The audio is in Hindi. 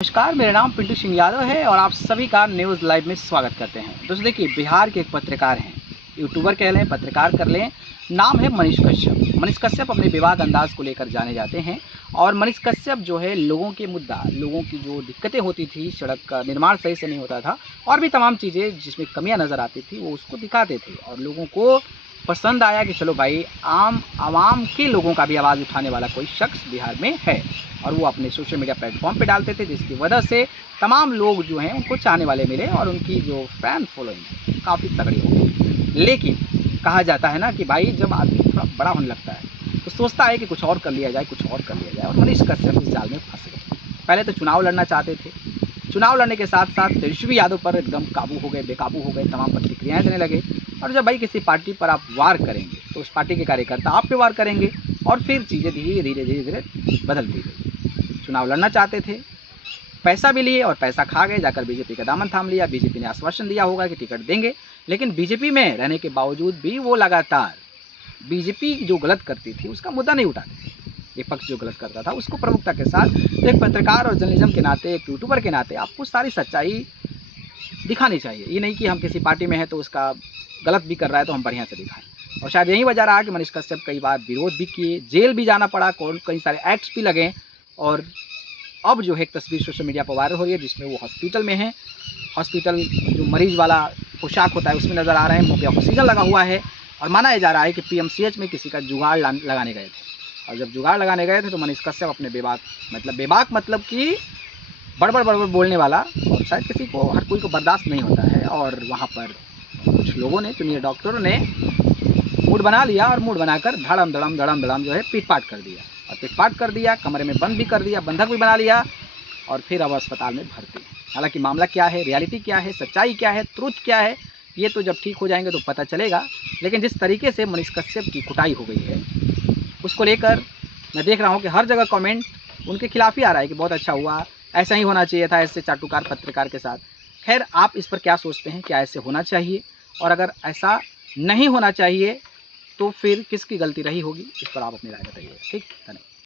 नमस्कार, मेरा नाम पिंटू सिंह यादव है और आप सभी का न्यूज़ लाइव में स्वागत करते हैं। दोस्तों देखिए, बिहार के एक पत्रकार हैं, यूट्यूबर कह लें, पत्रकार कर लें, नाम है मनीष कश्यप। मनीष कश्यप अपने विवाद अंदाज को लेकर जाने जाते हैं और मनीष कश्यप जो है लोगों के मुद्दा, लोगों की जो दिक्कतें होती थी, सड़क का निर्माण सही से नहीं होता था और भी तमाम चीज़ें जिसमें कमियाँ नज़र आती थी, वो उसको दिखाते थे और लोगों को पसंद आया कि चलो भाई, आम आवाम के लोगों का भी आवाज़ उठाने वाला कोई शख्स बिहार में है। और वो अपने सोशल मीडिया प्लेटफॉर्म पे डालते थे, जिसकी वजह से तमाम लोग जो हैं उनको चाहने वाले मिले और उनकी जो फैन फॉलोइंग काफ़ी तगड़ी हो गई। लेकिन कहा जाता है ना कि भाई, जब आदमी थोड़ा बड़ा होने लगता है तो सोचता है कि कुछ और कर लिया जाए, कुछ और कर लिया जाए, और मनीष कश्यप इस जाल में फंस गए। पहले तो चुनाव लड़ना चाहते थे, चुनाव लड़ने के साथ साथ तेजस्वी यादव पर एकदम काबू हो गए, बेकाबू हो गए, तमाम प्रतिक्रियाएं देने लगे। और जब भाई किसी पार्टी पर आप वार करेंगे तो उस पार्टी के कार्यकर्ता आप पे वार करेंगे और फिर चीज़ें धीरे धीरे बदलती गई। चुनाव लड़ना चाहते थे, पैसा भी लिए और पैसा खा गए, जाकर बीजेपी का दामन थाम लिया। बीजेपी ने आश्वासन दिया होगा कि टिकट देंगे, लेकिन बीजेपी में रहने के बावजूद भी वो लगातार बीजेपी जो गलत करती थी उसका मुद्दा नहीं उठाते थे। एक पक्ष जो गलत करता था उसको प्रमुखता के साथ, तो एक पत्रकार और जर्नलिज्म के नाते, एक यूट्यूबर के नाते आपको सारी सच्चाई दिखानी चाहिए। ये नहीं कि हम किसी पार्टी में हैं तो उसका गलत भी कर रहा है तो हम बढ़िया से दिखाएं। और शायद यही वजह रहा कि मनीष कश्यप कई बार विरोध भी किए, जेल भी जाना पड़ा, कई सारे एक्ट्स भी लगे। और अब जो है एक तस्वीर सोशल मीडिया पर वायरल हो रही है जिसमें वो हॉस्पिटल में हैं। हॉस्पिटल जो मरीज वाला पोशाक होता है उसमें नज़र आ रहे हैं, मुँह पे ऑक्सीजन लगा हुआ है और माना जा रहा है कि पीएमसीएच में किसी का जुगाड़ लगाने गए थे। और जब जुगाड़ लगाने गए थे तो मनीष कश्यप अपने बेबाक मतलब कि बड़बड़ बोलने वाला, और शायद किसी को, हर कोई को बर्दाश्त नहीं होता है। और वहाँ पर कुछ लोगों ने, जूनियर डॉक्टरों ने मूड बना लिया और मूड बनाकर धड़म धड़म जो है पीट-पाट कर दिया। और पीट-पाट कर दिया, कमरे में बंद भी कर दिया, बंधक भी बना लिया और फिर अब अस्पताल में भर्ती। हालांकि मामला क्या है, रियलिटी क्या है, सच्चाई क्या है, ट्रुथ क्या है, ये तो जब ठीक हो जाएंगे तो पता चलेगा। लेकिन जिस तरीके से मनीष कश्यप की कुटाई हो गई है, उसको लेकर मैं देख रहा हूँ कि हर जगह कमेंट उनके खिलाफ ही आ रहा है कि बहुत अच्छा हुआ, ऐसा ही होना चाहिए था ऐसे चाटुकार पत्रकार के साथ। खैर, आप इस पर क्या सोचते हैं? क्या ऐसे होना चाहिए? और अगर ऐसा नहीं होना चाहिए तो फिर किसकी गलती रही होगी? इस पर आप अपनी राय बताइए। ठीक, धन्यवाद।